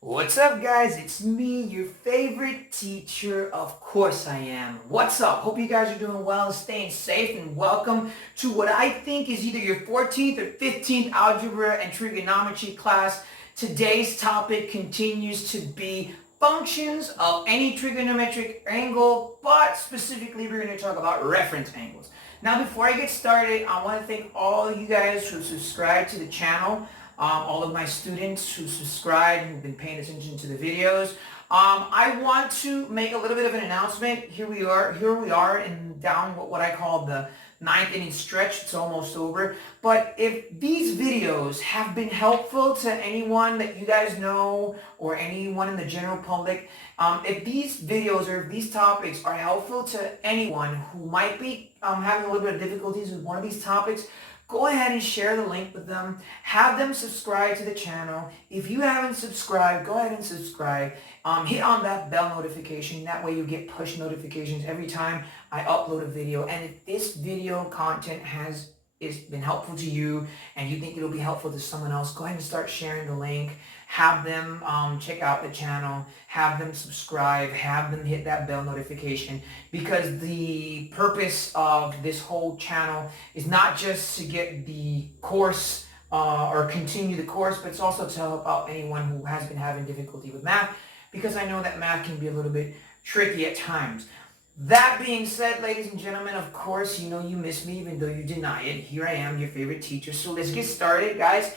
What's up, guys? It's me, your favorite teacher. Of course I am. What's up? Hope you guys are doing well, staying safe, and welcome to what I think is either your 14th or 15th Algebra and Trigonometry class. Today's topic continues to be functions of any trigonometric angle, but specifically we're going to talk about reference angles. Now, before I get started, I want to thank all you guys who subscribe to the channel. All of my students who subscribe and who've been paying attention to the videos. I want to make a little bit of an announcement. Here we are in down what I call the ninth inning stretch. It's almost over. But if these videos have been helpful to anyone that you guys know or anyone in the general public, if these videos or if these topics are helpful to anyone who might be having a little bit of difficulties with one of these topics, go ahead and share the link with them. Have them subscribe to the channel. If you haven't subscribed, go ahead and subscribe. Hit on that bell notification. That way you get push notifications every time I upload a video. And if this video content has been helpful to you and you think it'll be helpful to someone else, go ahead and start sharing the link. Have them check out the channel, have them subscribe, have them hit that bell notification, because the purpose of this whole channel is not just to get the course or continue the course, but it's also to help out anyone who has been having difficulty with math, because I know that math can be a little bit tricky at times. That being said, ladies and gentlemen, of course, you know you miss me even though you deny it. Here I am, your favorite teacher. So let's get started, guys.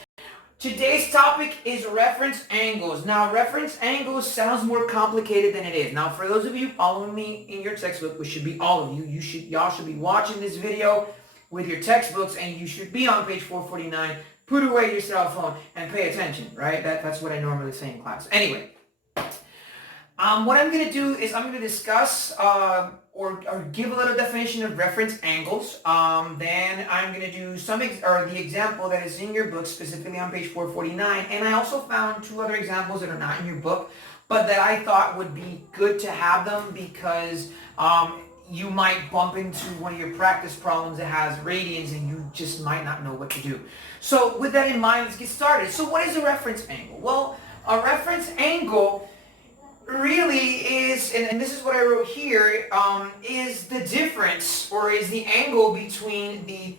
Today's topic is reference angles. Now, reference angles sounds more complicated than it is. Now, for those of you following me in your textbook, which should be all of you, y'all should be watching this video with your textbooks, and you should be on page 449. Put away your cell phone and pay attention, right? That's what I normally say in class. Anyway, what I'm going to do is I'm going to discuss or give a little definition of reference angles. Then I'm going to do the example that is in your book, specifically on page 449. And I also found two other examples that are not in your book, but that I thought would be good to have them because you might bump into one of your practice problems that has radians and you just might not know what to do. So with that in mind, let's get started. So what is a reference angle? Well, a reference angle really is, and this is what I wrote here, is the difference or is the angle between the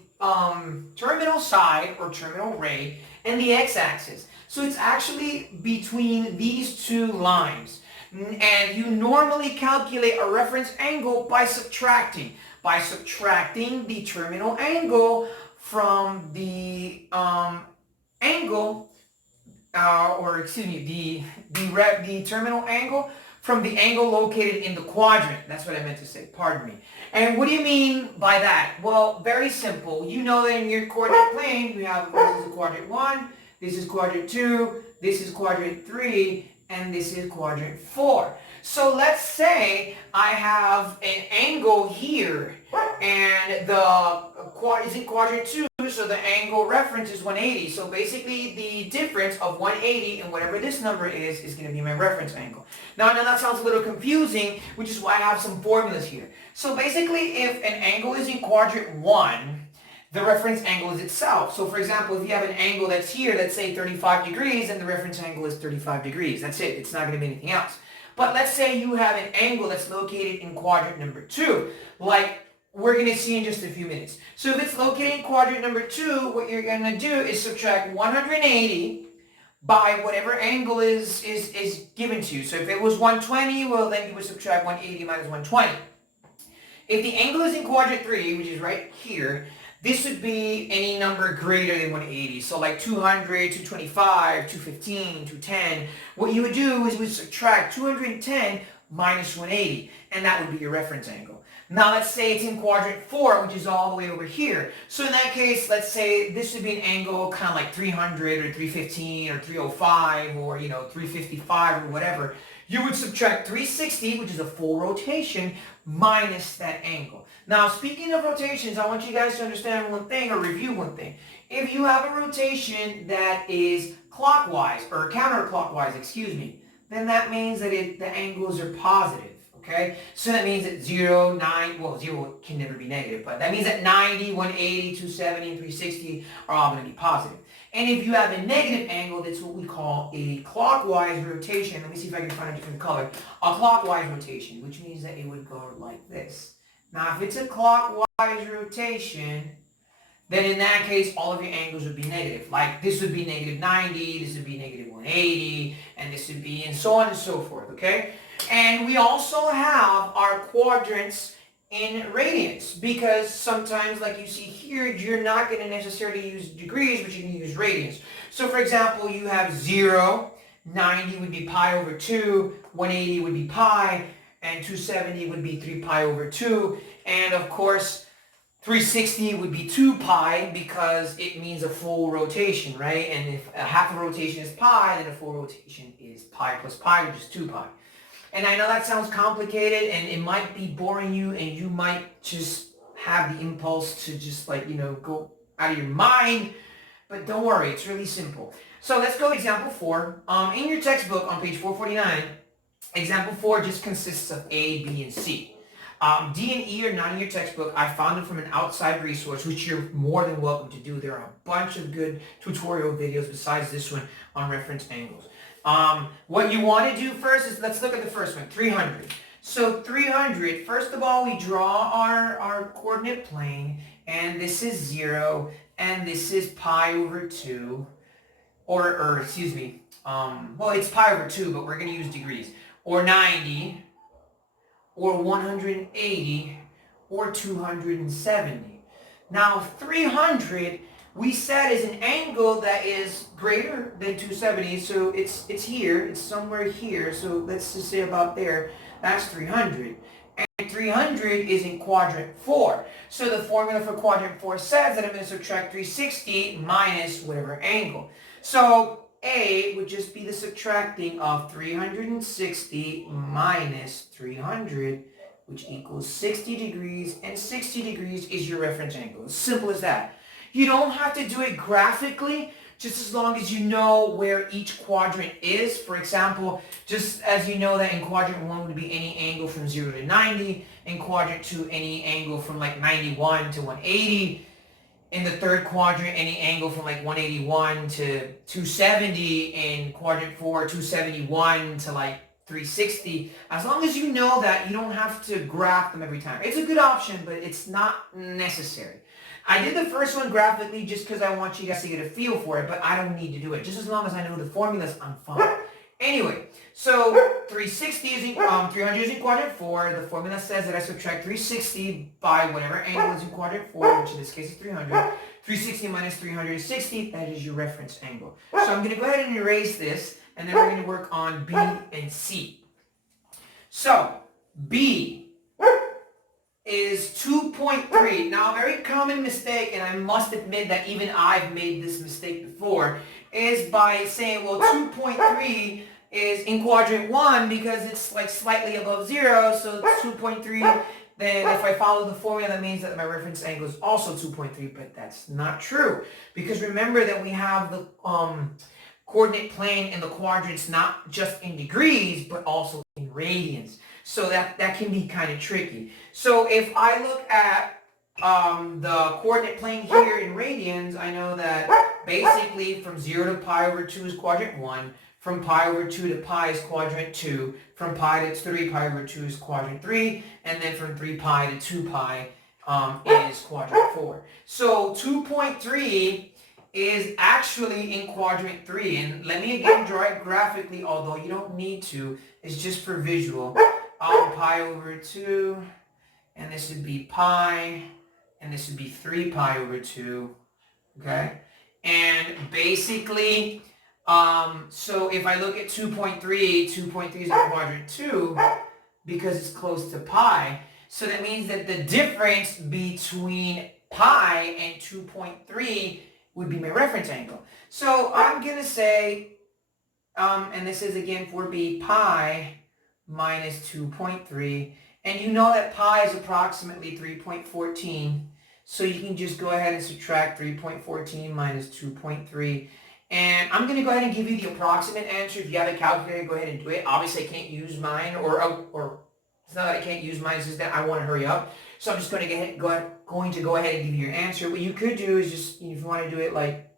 terminal side or terminal ray and the x-axis. So it's actually between these two lines. And you normally calculate a reference angle by subtracting the terminal angle from the the terminal angle from the angle located in the quadrant. That's what I meant to say, pardon me. And what do you mean by that? Well, very simple. You know that in your coordinate plane, you have, this is quadrant 1, this is quadrant 2, this is quadrant 3, and this is quadrant 4. So let's say I have an angle here, and is in quadrant 2, so the angle reference is 180. So basically the difference of 180 and whatever this number is going to be my reference angle. Now that sounds a little confusing, which is why I have some formulas here. So basically if an angle is in quadrant 1, the reference angle is itself. So for example, if you have an angle that's here, let's say 35 degrees, and the reference angle is 35 degrees. That's it. It's not going to be anything else. But let's say you have an angle that's located in quadrant number 2, like we're going to see in just a few minutes. So if it's located in quadrant number 2, what you're going to do is subtract 180 by whatever angle is given to you. So if it was 120, well then you would subtract 180 minus 120. If the angle is in quadrant 3, which is right here, this would be any number greater than 180. So like 200, 225, 215, 210. What you would do is we subtract 210 minus 180, and that would be your reference angle. Now let's say it's in quadrant 4, which is all the way over here. So in that case, let's say this would be an angle kind of like 300 or 315 or 305 or 355 or whatever. You would subtract 360, which is a full rotation, minus that angle. Now speaking of rotations, I want you guys to understand one thing or review one thing. If you have a rotation that is clockwise or counterclockwise, then that means that the angles are positive. Okay, so that means that 0, 0 can never be negative, but that means that 90, 180, 270, and 360 are all going to be positive. And if you have a negative angle, that's what we call a clockwise rotation. Let me see if I can find a different color. A clockwise rotation, which means that it would go like this. Now, if it's a clockwise rotation, then in that case, all of your angles would be negative. Like this would be negative 90, this would be negative 180, and this would be, and so on and so forth, okay? And we also have our quadrants in radians, because sometimes, like you see here, you're not going to necessarily use degrees, but you can use radians. So for example, you have 0, 90 would be pi over 2, 180 would be pi, and 270 would be 3 pi over 2, and of course 360 would be 2 pi because it means a full rotation, right? And if a half a rotation is pi, then a full rotation is pi plus pi, which is 2 pi. And I know that sounds complicated and it might be boring you, and you might just have the impulse to just go out of your mind, but don't worry, it's really simple. So let's go to example 4. In your textbook on page 449, example 4 just consists of A, B, and C. D and E are not in your textbook. I found them from an outside resource, which you're more than welcome to do. There are a bunch of good tutorial videos besides this one on reference angles. What you want to do first is, let's look at the first one, 300. So 300, first of all, we draw our coordinate plane, and this is 0, and this is pi over 2, or excuse me, well, it's pi over 2, but we're going to use degrees, or 90, or 180, or 270. Now 300, we said, is an angle that is greater than 270, so it's here, it's somewhere here, so let's just say about there, that's 300. And 300 is in quadrant 4. So the formula for quadrant 4 says that I'm going to subtract 360 minus whatever angle. So A would just be the subtracting of 360 minus 300, which equals 60 degrees, and 60 degrees is your reference angle. As simple as that. You don't have to do it graphically, just as long as you know where each quadrant is. For example, just as you know that in quadrant 1 would be any angle from 0 to 90, in quadrant 2 any angle from like 91 to 180, in the third quadrant any angle from like 181 to 270, in quadrant 4 271 to like 360. As long as you know that, you don't have to graph them every time. It's a good option, but it's not necessary. I did the first one graphically just because I want you guys to get a feel for it, but I don't need to do it. Just as long as I know the formulas, I'm fine. Anyway, so 360 is 300 is in quadrant 4. The formula says that I subtract 360 by whatever angle is in quadrant 4, which in this case is 300. 360 minus 360, that is your reference angle. So I'm going to go ahead and erase this, and then we're going to work on B and C. So B is 2.3. Now, a very common mistake, and I must admit that even I've made this mistake before, is by saying, well, 2.3 is in quadrant 1 because it's like slightly above 0, so it's 2.3. Then if I follow the formula, that means that my reference angle is also 2.3, but that's not true. Because remember that we have the coordinate plane and the quadrants not just in degrees, but also in radians. So that can be kind of tricky. So if I look at the coordinate plane here in radians, I know that basically from 0 to pi over 2 is quadrant 1, from pi over 2 to pi is quadrant 2, from pi to 3 pi over 2 is quadrant 3, and then from 3 pi to 2 pi is quadrant 4. So 2.3 is actually in quadrant 3, and let me again draw it graphically, although you don't need to, it's just for visual. Pi over 2, and this would be pi, and this would be 3 pi over 2, okay? And basically, so if I look at 2.3, 2.3 is in quadrant 2 because it's close to pi. So that means that the difference between pi and 2.3 would be my reference angle. So I'm going to say, and this is again for B, pi minus 2.3. And you know that pi is approximately 3.14. So you can just go ahead and subtract 3.14 minus 2.3. And I'm going to go ahead and give you the approximate answer. If you have a calculator, go ahead and do it. Obviously, I can't use mine, or it's not that I can't use mine, it's just that I want to hurry up. So I'm just going to go ahead and give you your answer. What you could do is just, if you want to do it like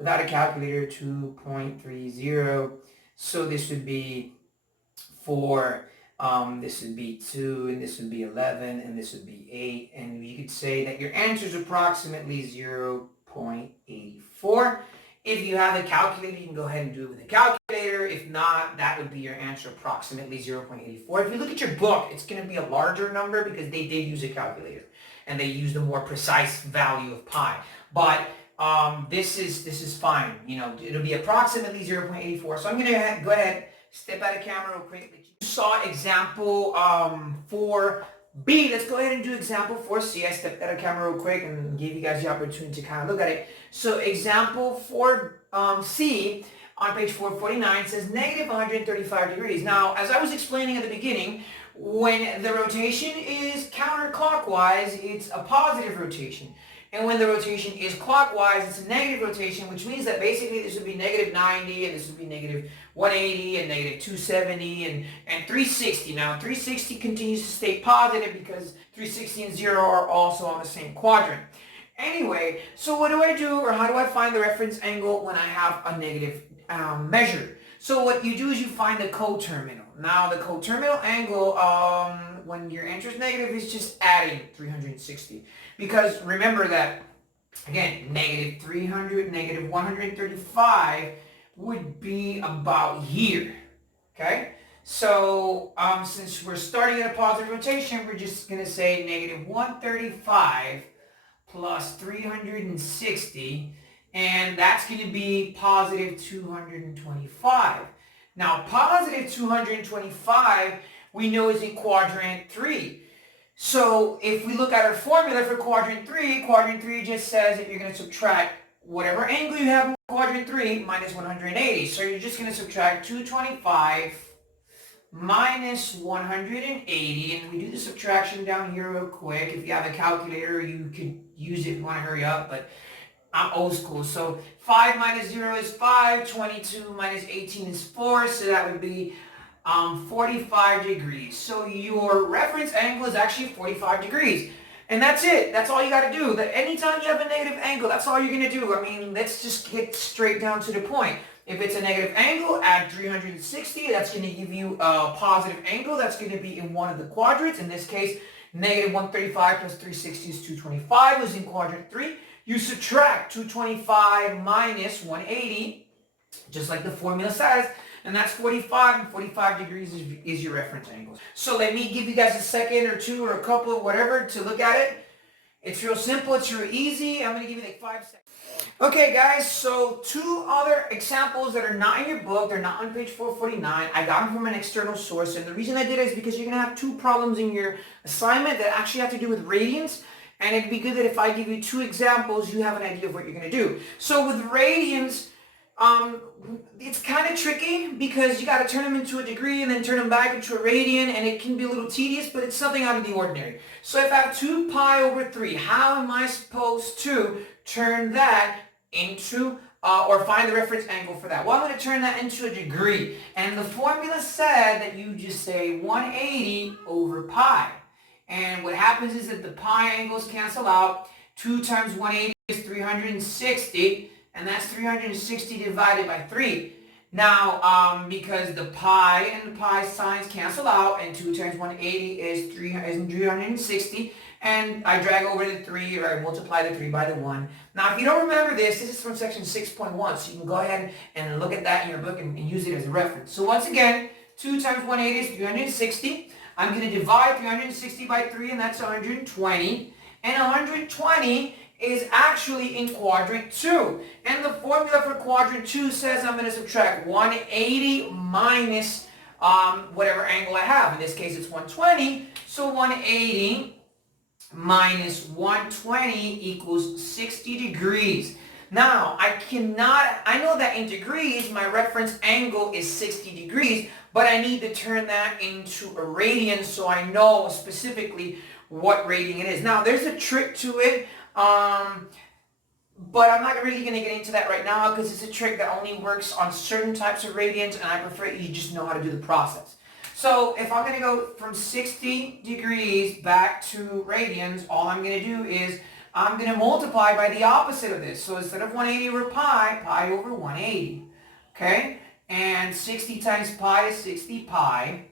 without a calculator, 2.30. So this would be 4, this would be 2, and this would be 11, and this would be 8. And you could say that your answer is approximately 0.84. If you have a calculator, you can go ahead and do it with a calculator. If not, that would be your answer, approximately 0.84. If you look at your book, it's going to be a larger number because they did use a calculator and they used a more precise value of pi. But this is fine. You know, it'll be approximately 0.84. So I'm going to go ahead, step out of camera real quick. You saw example 4B. Let's go ahead and do example 4C. I stepped out of camera real quick and gave you guys the opportunity to kind of look at it. So example 4C on page 449 says negative 135 degrees. Now, as I was explaining at the beginning, when the rotation is counterclockwise, it's a positive rotation. And when the rotation is clockwise, it's a negative rotation, which means that basically this would be negative 90, and this would be negative 180, and negative 270, and 360. Now, 360 continues to stay positive because 360 and 0 are also on the same quadrant. Anyway, so what do I do, or how do I find the reference angle when I have a negative measure? So what you do is you find the coterminal. Now, the coterminal angle, when your answer is negative, is just adding 360. Because remember that, again, negative 300, negative 135 would be about here, okay? So since we're starting at a positive rotation, we're just going to say negative 135 plus 360, and that's going to be positive 225. Now, positive 225, we know is in quadrant 3. So if we look at our formula for quadrant 3 just says that you're going to subtract whatever angle you have in quadrant 3 minus 180. So you're just going to subtract 225 minus 180. And we do the subtraction down here real quick. If you have a calculator, you could use it if you want to hurry up, but I'm old school. So 5 minus 0 is 5, 22 minus 18 is 4, so that would be 45 degrees. So your reference angle is actually 45 degrees. And that's it. That's all you got to do. That anytime you have a negative angle, that's all you're going to do. I mean, let's just get straight down to the point. If it's a negative angle, add 360. That's going to give you a positive angle. That's going to be in one of the quadrants. In this case, negative 135 plus 360 is 225, is in quadrant 3. You subtract 225 minus 180, just like the formula says, and that's 45, and 45 degrees is your reference angle. So let me give you guys a second or two or a couple, whatever, to look at it. It's real simple, it's real easy. I'm going to give you like 5 seconds. Okay guys, so 2 other examples that are not in your book, they're not on page 449. I got them from an external source, and the reason I did it is because you're going to have 2 problems in your assignment that actually have to do with radians. And it'd be good that if I give you 2 examples, you have an idea of what you're going to do. So with radians, it's kind of tricky because you got to turn them into a degree and then turn them back into a radian, and it can be a little tedious, but it's something out of the ordinary. So if I have 2 pi over 3, how am I supposed to turn that into, or find the reference angle for that? Well, I'm going to turn that into a degree. And the formula said that you just say 180 over pi. And what happens is that the pi angles cancel out. 2 times 180 is 360, and that's 360 divided by 3. Now, because the pi and the pi signs cancel out, and 2 times 180 is 360, and I drag over the 3, or I multiply the 3 by the 1. Now, if you don't remember this is from section 6.1, so you can go ahead and look at that in your book and use it as a reference. So once again, 2 times 180 is 360. I'm going to divide 360 by 3, and that's 120. And 120 is actually in quadrant 2. And the formula for quadrant 2 says I'm going to subtract 180 minus whatever angle I have. In this case, it's 120. So 180 minus 120 equals 60 degrees. Now, I know that in degrees, my reference angle is 60 degrees, but I need to turn that into a radian so I know specifically what radian it is. Now, there's a trick to it, but I'm not really going to get into that right now because it's a trick that only works on certain types of radians, and I prefer you just know how to do the process. So if I'm going to go from 60 degrees back to radians, all I'm going to do is I'm going to multiply by the opposite of this. So instead of 180 over pi, pi over 180. Okay? And 60 times pi is 60 pi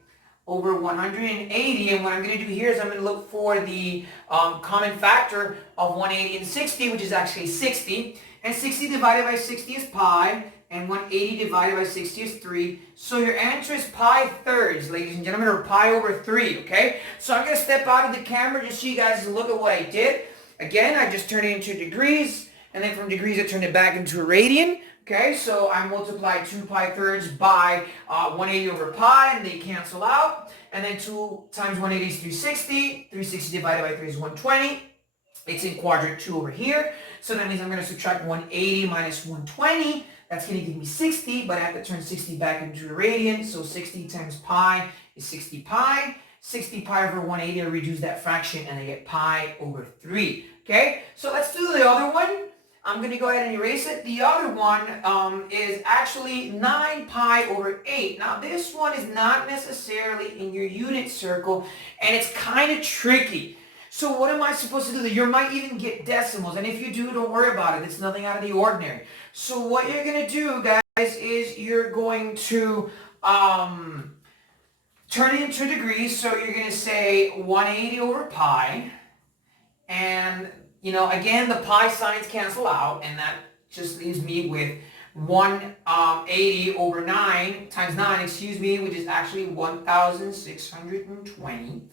over 180. And what I'm going to do here is I'm going to look for the common factor of 180 and 60, which is actually 60. And 60 divided by 60 is pi. And 180 divided by 60 is 3. So your answer is pi thirds, ladies and gentlemen, or pi over 3, okay? So I'm going to step out of the camera just so you guys can look at what I did. Again, I just turned it into degrees, and then from degrees I turned it back into a radian. Okay, so I multiplied 2 pi thirds by 180 over pi, and they cancel out. And then 2 times 180 is 360. 360 divided by 3 is 120. It's in quadrant 2 over here. So that means I'm going to subtract 180 minus 120. That's going to give me 60, but I have to turn 60 back into a radian. So 60 times pi is 60 pi. 60 pi over 180, I reduce that fraction, and I get pi over 3. Okay, so let's do the other one. I'm going to go ahead and erase it. The other one is actually 9 pi over 8. Now, this one is not necessarily in your unit circle, and it's kind of tricky. So what am I supposed to do? You might even get decimals, and if you do, don't worry about it. It's nothing out of the ordinary. So what you're going to do, guys, is you're going to turn it into degrees. So you're going to say 180 over pi, and again, the pi signs cancel out, and that just leaves me with 180 over 9 times 9, which is actually 1,620,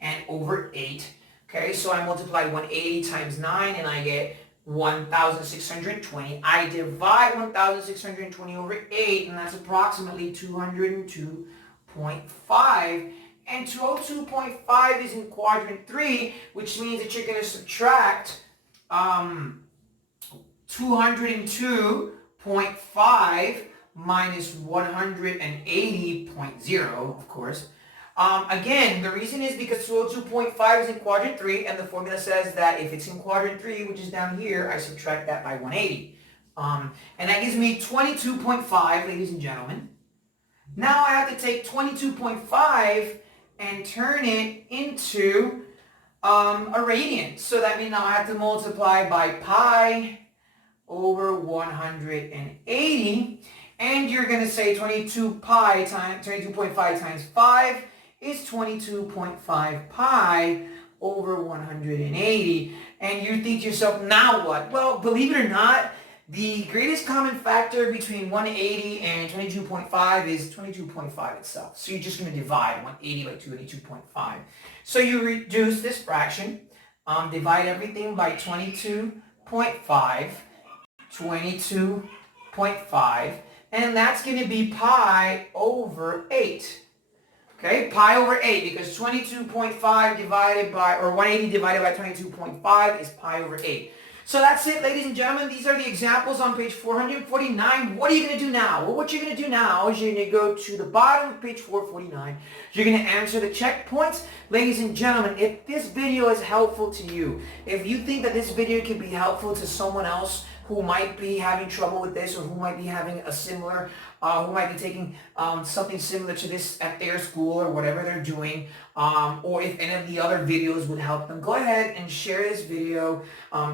and over 8. Okay, so I multiplied 180 times 9, and I get 1,620. I divide 1,620 over 8, and that's approximately 202.5. And 202.5 is in quadrant 3, which means that you're going to subtract 202.5 minus 180.0, of course. Again, the reason is because 202.5 is in quadrant 3, and the formula says that if it's in quadrant 3, which is down here, I subtract that by 180. And that gives me 22.5, ladies and gentlemen. Now I have to take 22.5 and turn it into a radian. So that means now I have to multiply by pi over 180. And you're going to say 22.5 times 5 is 22.5 pi over 180. And you think to yourself, now what? Well, believe it or not, the greatest common factor between 180 and 22.5 is 22.5 itself. So you're just going to divide 180 by 282.5. So you reduce this fraction, divide everything by 22.5, 22.5, and that's going to be pi over 8. Okay, pi over 8, because 22.5 divided by, or 180 divided by 22.5 is pi over 8. So that's it, ladies and gentlemen. These are the examples on page 449. What are you going to do now? Well, what you're going to do now is you're going to go to the bottom of page 449. You're going to answer the checkpoints. Ladies and gentlemen, if this video is helpful to you, if you think that this video can be helpful to someone else who might be having trouble with this, or who might be having a similar, who might be taking something similar to this at their school or whatever they're doing, or if any of the other videos would help them, go ahead and share this video.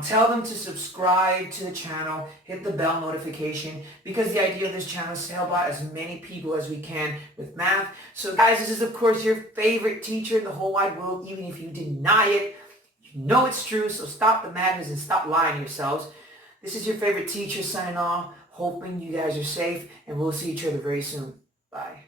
Tell them to subscribe to the channel, hit the bell notification, because the idea of this channel is to help out as many people as we can with math. So guys, this is of course your favorite teacher in the whole wide world. Even if you deny it, you know it's true, so stop the madness and stop lying to yourselves. This is your favorite teacher signing off, hoping you guys are safe, and we'll see each other very soon. Bye.